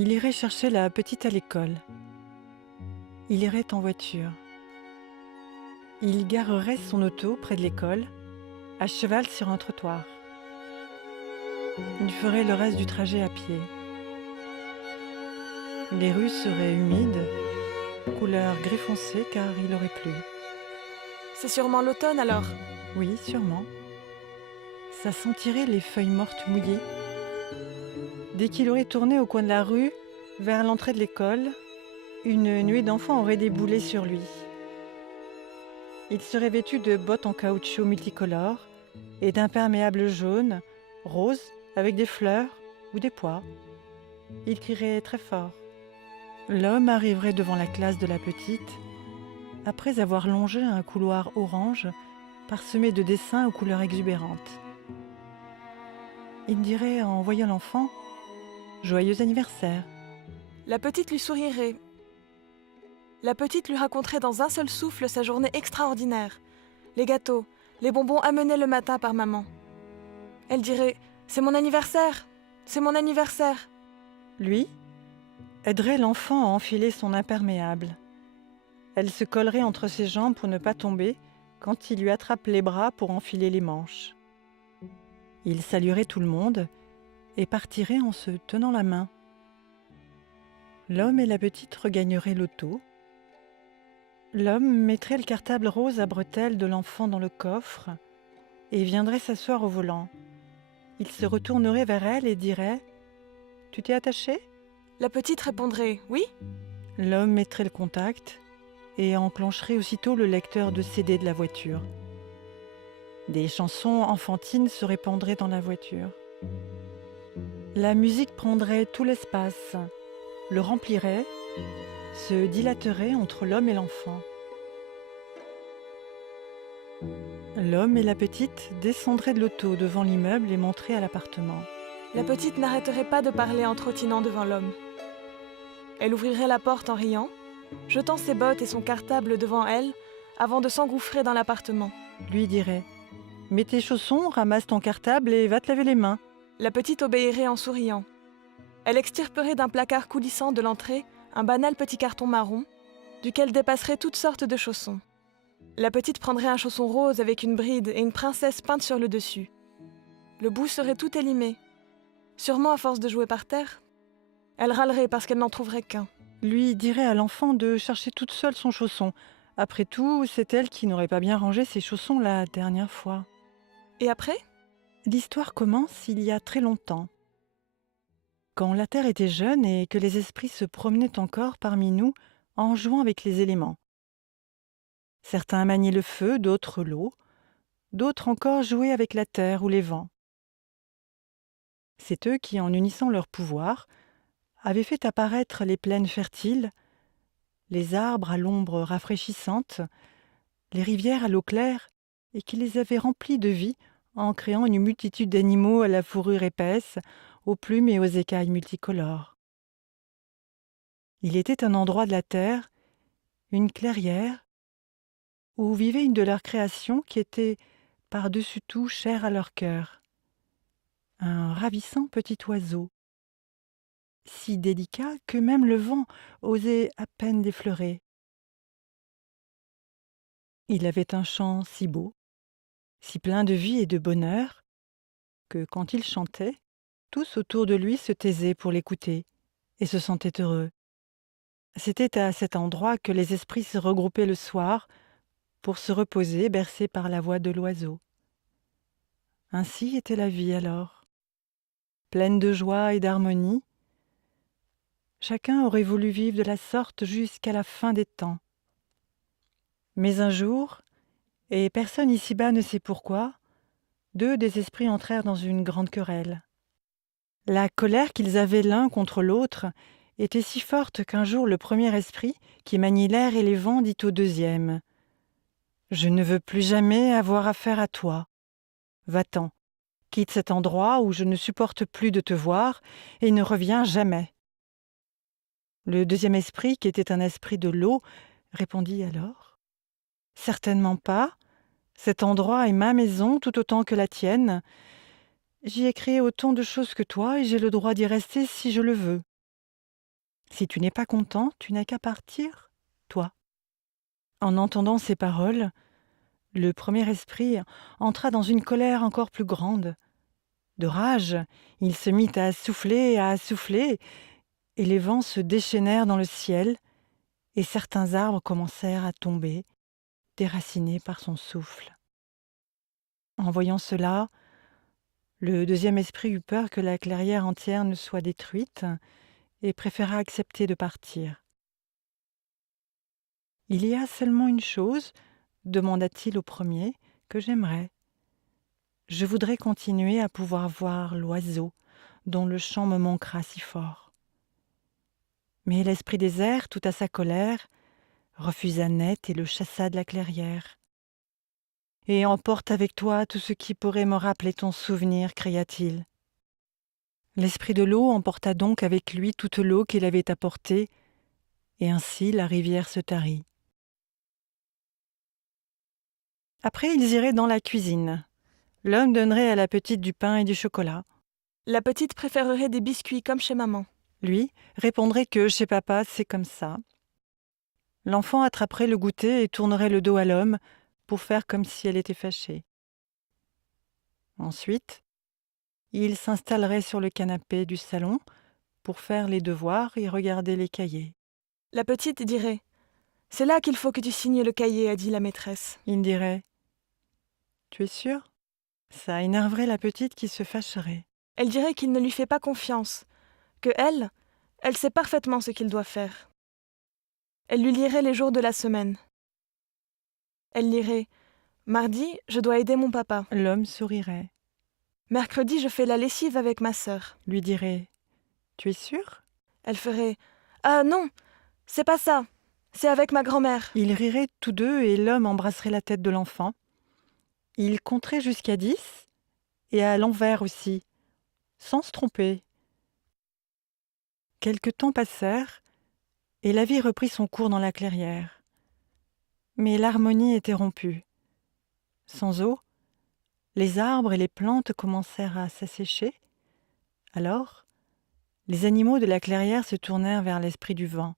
Il irait chercher la petite à l'école. Il irait en voiture. Il garerait son auto près de l'école, à cheval sur un trottoir. Il ferait le reste du trajet à pied. Les rues seraient humides, couleur gris foncé car il aurait plu. C'est sûrement l'automne alors. Oui, sûrement. Ça sentirait les feuilles mortes mouillées. Dès qu'il aurait tourné au coin de la rue, vers l'entrée de l'école, une nuée d'enfants aurait déboulé sur lui. Il serait vêtu de bottes en caoutchouc multicolores et d'imperméables jaunes, roses, avec des fleurs ou des pois. Il crierait très fort. L'homme arriverait devant la classe de la petite, après avoir longé un couloir orange parsemé de dessins aux couleurs exubérantes. Il dirait en voyant l'enfant « Joyeux anniversaire !» La petite lui sourirait. La petite lui raconterait dans un seul souffle sa journée extraordinaire. Les gâteaux, les bonbons amenés le matin par maman. Elle dirait « C'est mon anniversaire, c'est mon anniversaire !» Lui aiderait l'enfant à enfiler son imperméable. Elle se collerait entre ses jambes pour ne pas tomber quand il lui attrape les bras pour enfiler les manches. Il saluerait tout le monde et partirait en se tenant la main. L'homme et la petite regagneraient l'auto. L'homme mettrait le cartable rose à bretelles de l'enfant dans le coffre et viendrait s'asseoir au volant. Il se retournerait vers elle et dirait « Tu t'es attachée ?» La petite répondrait « Oui ». L'homme mettrait le contact et enclencherait aussitôt le lecteur de CD de la voiture. Des chansons enfantines se répandraient dans la voiture. La musique prendrait tout l'espace, le remplirait, se dilaterait entre l'homme et l'enfant. L'homme et la petite descendraient de l'auto devant l'immeuble et monteraient à l'appartement. La petite n'arrêterait pas de parler en trottinant devant l'homme. Elle ouvrirait la porte en riant, jetant ses bottes et son cartable devant elle avant de s'engouffrer dans l'appartement. Lui dirait « Mets tes chaussons, ramasse ton cartable et va te laver les mains. » La petite obéirait en souriant. Elle extirperait d'un placard coulissant de l'entrée un banal petit carton marron, duquel dépasseraient toutes sortes de chaussons. La petite prendrait un chausson rose avec une bride et une princesse peinte sur le dessus. Le bout serait tout élimé. Sûrement à force de jouer par terre. Elle râlerait parce qu'elle n'en trouverait qu'un. Lui dirait à l'enfant de chercher toute seule son chausson. Après tout, c'est elle qui n'aurait pas bien rangé ses chaussons la dernière fois. Et après ? L'histoire commence il y a très longtemps. Quand la terre était jeune et que les esprits se promenaient encore parmi nous en jouant avec les éléments. Certains maniaient le feu, d'autres l'eau, d'autres encore jouaient avec la terre ou les vents. C'est eux qui, en unissant leurs pouvoirs, avaient fait apparaître les plaines fertiles, les arbres à l'ombre rafraîchissante, les rivières à l'eau claire, et qui les avaient remplis de vie en créant une multitude d'animaux à la fourrure épaisse, aux plumes et aux écailles multicolores. Il était un endroit de la terre, une clairière, où vivait une de leurs créations qui était par-dessus tout chère à leur cœur, un ravissant petit oiseau, si délicat que même le vent osait à peine l'effleurer. Il avait un chant si beau, si plein de vie et de bonheur, que quand il chantait, tous autour de lui se taisaient pour l'écouter et se sentaient heureux. C'était à cet endroit que les esprits se regroupaient le soir pour se reposer, bercés par la voix de l'oiseau. Ainsi était la vie alors, pleine de joie et d'harmonie. Chacun aurait voulu vivre de la sorte jusqu'à la fin des temps. Mais un jour, et personne ici-bas ne sait pourquoi, deux des esprits entrèrent dans une grande querelle. La colère qu'ils avaient l'un contre l'autre était si forte qu'un jour le premier esprit, qui manie l'air et les vents, dit au deuxième : « Je ne veux plus jamais avoir affaire à toi. Va-t'en, quitte cet endroit où je ne supporte plus de te voir, et ne reviens jamais. » Le deuxième esprit, qui était un esprit de l'eau, répondit alors : « Certainement pas. Cet endroit est ma maison tout autant que la tienne. J'y ai créé autant de choses que toi et j'ai le droit d'y rester si je le veux. Si tu n'es pas content, tu n'as qu'à partir, toi. » En entendant ces paroles, le premier esprit entra dans une colère encore plus grande. De rage, il se mit à souffler, et les vents se déchaînèrent dans le ciel, et certains arbres commencèrent à tomber, déracinés par son souffle. En voyant cela, le deuxième esprit eut peur que la clairière entière ne soit détruite et préféra accepter de partir. « Il y a seulement une chose, demanda-t-il au premier, que j'aimerais. Je voudrais continuer à pouvoir voir l'oiseau dont le chant me manquera si fort. » Mais l'esprit des airs, tout à sa colère, refusa net et le chassa de la clairière. « Et emporte avec toi tout ce qui pourrait me rappeler ton souvenir, cria-t-il. L'esprit de l'eau emporta donc avec lui toute l'eau qu'il avait apportée, et ainsi la rivière se tarit. Après, ils iraient dans la cuisine. L'homme donnerait à la petite du pain et du chocolat. La petite préférerait des biscuits comme chez maman. Lui répondrait que chez papa, c'est comme ça. L'enfant attraperait le goûter et tournerait le dos à l'homme pour faire comme si elle était fâchée. Ensuite, il s'installerait sur le canapé du salon pour faire les devoirs et regarder les cahiers. La petite dirait : « C'est là qu'il faut que tu signes le cahier, a dit la maîtresse. » Il dirait : « Tu es sûr ? » Ça énerverait la petite qui se fâcherait. Elle dirait qu'il ne lui fait pas confiance, que elle sait parfaitement ce qu'il doit faire. Elle lui lirait les jours de la semaine. Elle lirait : « Mardi, je dois aider mon papa. L'homme sourirait, Mercredi, je fais la lessive avec ma sœur. lui dirait : « Tu es sûr ? » Elle ferait : « Ah non, c'est pas ça, c'est avec ma grand-mère. » Ils riraient tous deux et l'homme embrasserait la tête de l'enfant. Il compterait jusqu'à 10 et à l'envers aussi, sans se tromper. Quelque temps passèrent et la vie reprit son cours dans la clairière. Mais l'harmonie était rompue. Sans eau, les arbres et les plantes commencèrent à s'assécher. Alors, les animaux de la clairière se tournèrent vers l'esprit du vent.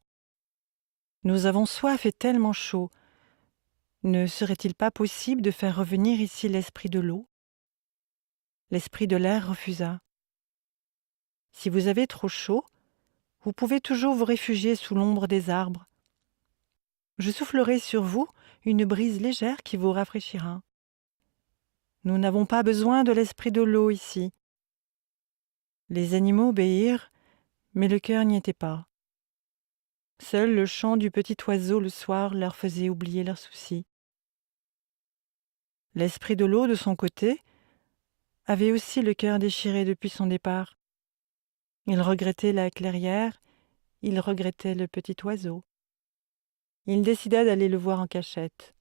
« Nous avons soif et tellement chaud. Ne serait-il pas possible de faire revenir ici l'esprit de l'eau ?» L'esprit de l'air refusa. « Si vous avez trop chaud, vous pouvez toujours vous réfugier sous l'ombre des arbres. Je soufflerai sur vous une brise légère qui vous rafraîchira. Nous n'avons pas besoin de l'esprit de l'eau ici. » Les animaux obéirent, mais le cœur n'y était pas. Seul le chant du petit oiseau le soir leur faisait oublier leurs soucis. L'esprit de l'eau, de son côté, avait aussi le cœur déchiré depuis son départ. Il regrettait la clairière, il regrettait le petit oiseau. Il décida d'aller le voir en cachette.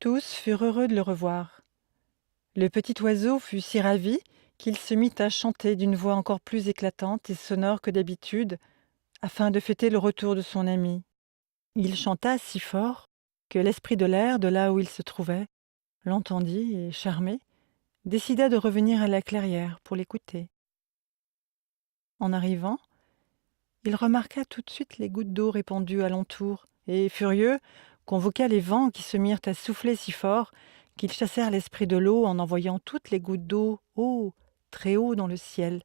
Tous furent heureux de le revoir. Le petit oiseau fut si ravi qu'il se mit à chanter d'une voix encore plus éclatante et sonore que d'habitude, afin de fêter le retour de son ami. Il chanta si fort que l'esprit de l'air, de là où il se trouvait, l'entendit et, charmé, décida de revenir à la clairière pour l'écouter. En arrivant, il remarqua tout de suite les gouttes d'eau répandues alentour et, furieux, convoqua les vents qui se mirent à souffler si fort qu'ils chassèrent l'esprit de l'eau en envoyant toutes les gouttes d'eau haut, très haut dans le ciel.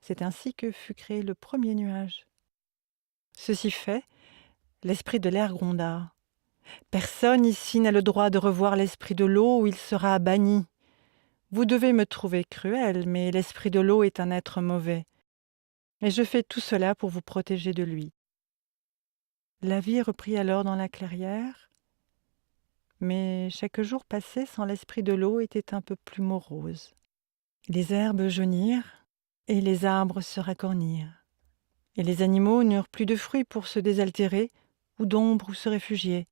C'est ainsi que fut créé le premier nuage. Ceci fait, l'esprit de l'air gronda. Personne ici n'a le droit de revoir l'esprit de l'eau ou il sera banni. Vous devez me trouver cruel, mais l'esprit de l'eau est un être mauvais. Et je fais tout cela pour vous protéger de lui. La vie reprit alors dans la clairière, mais chaque jour passé sans l'esprit de l'eau était un peu plus morose. Les herbes jaunirent et les arbres se racornirent, et les animaux n'eurent plus de fruits pour se désaltérer ou d'ombre où se réfugier.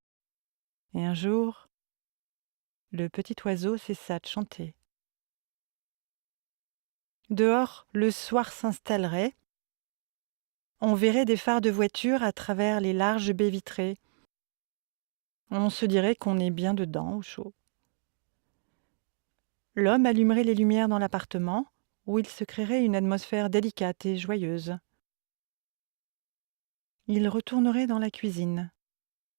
Et un jour, le petit oiseau cessa de chanter. Dehors, le soir s'installerait. On verrait des phares de voitures à travers les larges baies vitrées. On se dirait qu'on est bien dedans, au chaud. L'homme allumerait les lumières dans l'appartement, où il se créerait une atmosphère délicate et joyeuse. Il retournerait dans la cuisine.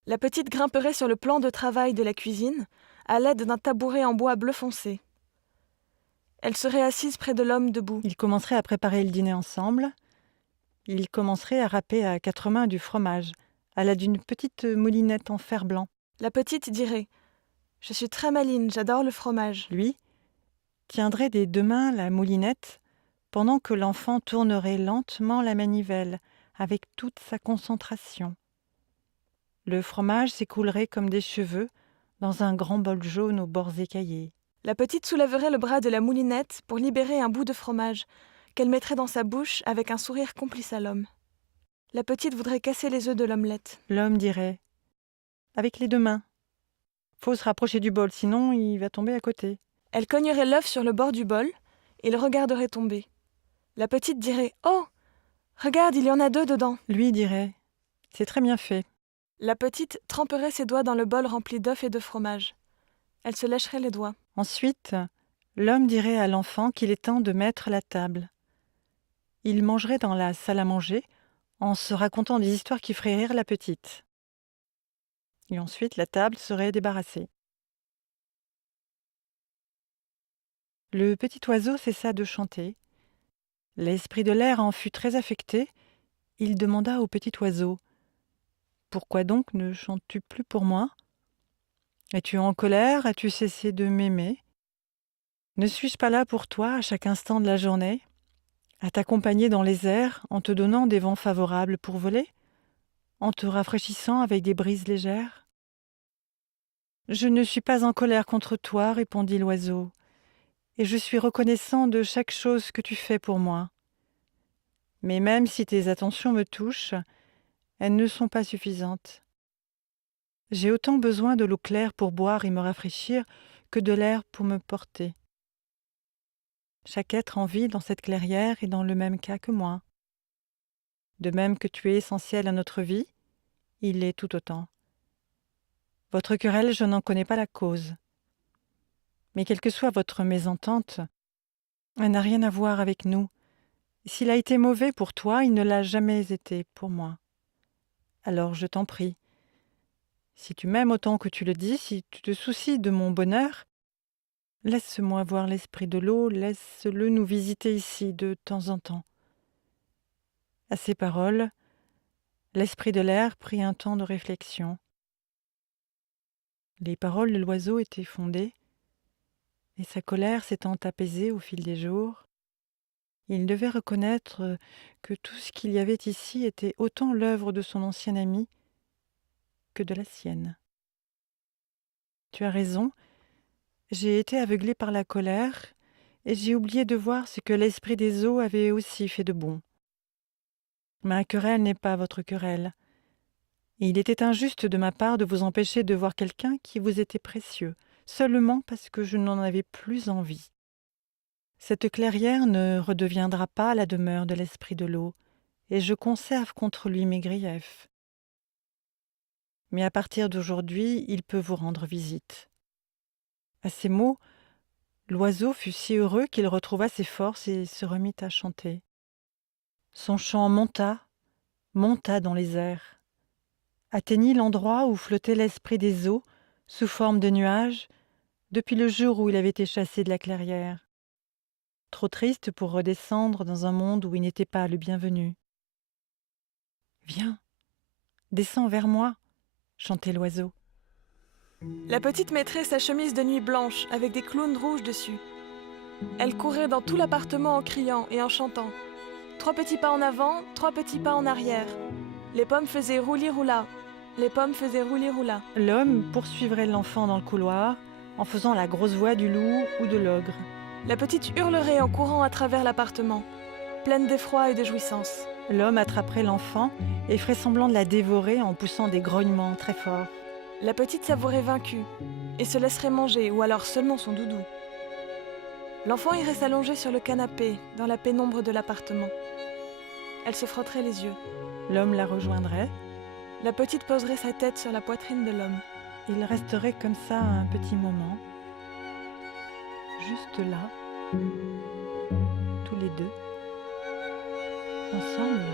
La petite grimperait sur le plan de travail de la cuisine, à l'aide d'un tabouret en bois bleu foncé. Elle serait assise près de l'homme debout. Ils commenceraient à préparer le dîner ensemble. Ils commenceraient à râper à quatre mains du fromage, à l'aide d'une petite moulinette en fer blanc. La petite dirait « Je suis très maligne, j'adore le fromage. » Lui tiendrait des deux mains la moulinette, pendant que l'enfant tournerait lentement la manivelle, avec toute sa concentration. Le fromage s'écoulerait comme des cheveux dans un grand bol jaune aux bords écaillés. La petite soulèverait le bras de la moulinette pour libérer un bout de fromage, qu'elle mettrait dans sa bouche avec un sourire complice à l'homme. La petite voudrait casser les œufs de l'omelette. L'homme dirait « Avec les deux mains. Faut se rapprocher du bol, sinon il va tomber à côté. » Elle cognerait l'œuf sur le bord du bol et le regarderait tomber. La petite dirait « Oh, regarde, il y en a deux dedans. » Lui dirait « C'est très bien fait. » La petite tremperait ses doigts dans le bol rempli d'œufs et de fromage. Elle se lècherait les doigts. Ensuite, l'homme dirait à l'enfant qu'il est temps de mettre la table. Il mangerait dans la salle à manger en se racontant des histoires qui feraient rire la petite. Et ensuite, la table serait débarrassée. Le petit oiseau cessa de chanter. L'esprit de l'air en fut très affecté. Il demanda au petit oiseau « Pourquoi donc ne chantes-tu plus pour moi ? Es-tu en colère ? As-tu cessé de m'aimer ? Ne suis-je pas là pour toi à chaque instant de la journée, à t'accompagner dans les airs en te donnant des vents favorables pour voler, en te rafraîchissant avec des brises légères ? » « Je ne suis pas en colère contre toi, répondit l'oiseau, et je suis reconnaissant de chaque chose que tu fais pour moi. Mais même si tes attentions me touchent, elles ne sont pas suffisantes. J'ai autant besoin de l'eau claire pour boire et me rafraîchir que de l'air pour me porter. Chaque être en vie dans cette clairière est dans le même cas que moi. De même que tu es essentiel à notre vie, il l'est tout autant. Votre querelle, je n'en connais pas la cause. Mais quelle que soit votre mésentente, elle n'a rien à voir avec nous. S'il a été mauvais pour toi, il ne l'a jamais été pour moi. Alors je t'en prie, si tu m'aimes autant que tu le dis, si tu te soucies de mon bonheur, laisse-moi voir l'esprit de l'eau, laisse-le nous visiter ici de temps en temps. » À ces paroles, l'esprit de l'air prit un temps de réflexion. Les paroles de l'oiseau étaient fondées, et sa colère s'étant apaisée au fil des jours, il devait reconnaître que tout ce qu'il y avait ici était autant l'œuvre de son ancien ami que de la sienne. « Tu as raison, j'ai été aveuglé par la colère, et j'ai oublié de voir ce que l'esprit des eaux avait aussi fait de bon. Ma querelle n'est pas votre querelle, et il était injuste de ma part de vous empêcher de voir quelqu'un qui vous était précieux, seulement parce que je n'en avais plus envie. Cette clairière ne redeviendra pas la demeure de l'esprit de l'eau, et je conserve contre lui mes griefs. Mais à partir d'aujourd'hui, il peut vous rendre visite. » À ces mots, l'oiseau fut si heureux qu'il retrouva ses forces et se remit à chanter. Son chant monta, monta dans les airs. atteignit l'endroit où flottait l'esprit des eaux, sous forme de nuages, depuis le jour où il avait été chassé de la clairière. Trop triste pour redescendre dans un monde où il n'était pas le bienvenu. « Viens, descends vers moi », chantait l'oiseau. La petite mettrait sa chemise de nuit blanche avec des clowns rouges dessus. Elle courait dans tout l'appartement en criant et en chantant. 3 petits pas en avant, 3 petits pas en arrière. Les pommes faisaient roulis-roula. Les pommes faisaient roulis-roula. L'homme poursuivrait l'enfant dans le couloir en faisant la grosse voix du loup ou de l'ogre. La petite hurlerait en courant à travers l'appartement, pleine d'effroi et de jouissance. L'homme attraperait l'enfant et ferait semblant de la dévorer en poussant des grognements très forts. La petite s'avouerait vaincue et se laisserait manger ou alors seulement son doudou. L'enfant irait s'allonger sur le canapé dans la pénombre de l'appartement. Elle se frotterait les yeux. L'homme la rejoindrait. La petite poserait sa tête sur la poitrine de l'homme. Ils resteraient comme ça un petit moment, juste là, tous les deux, ensemble.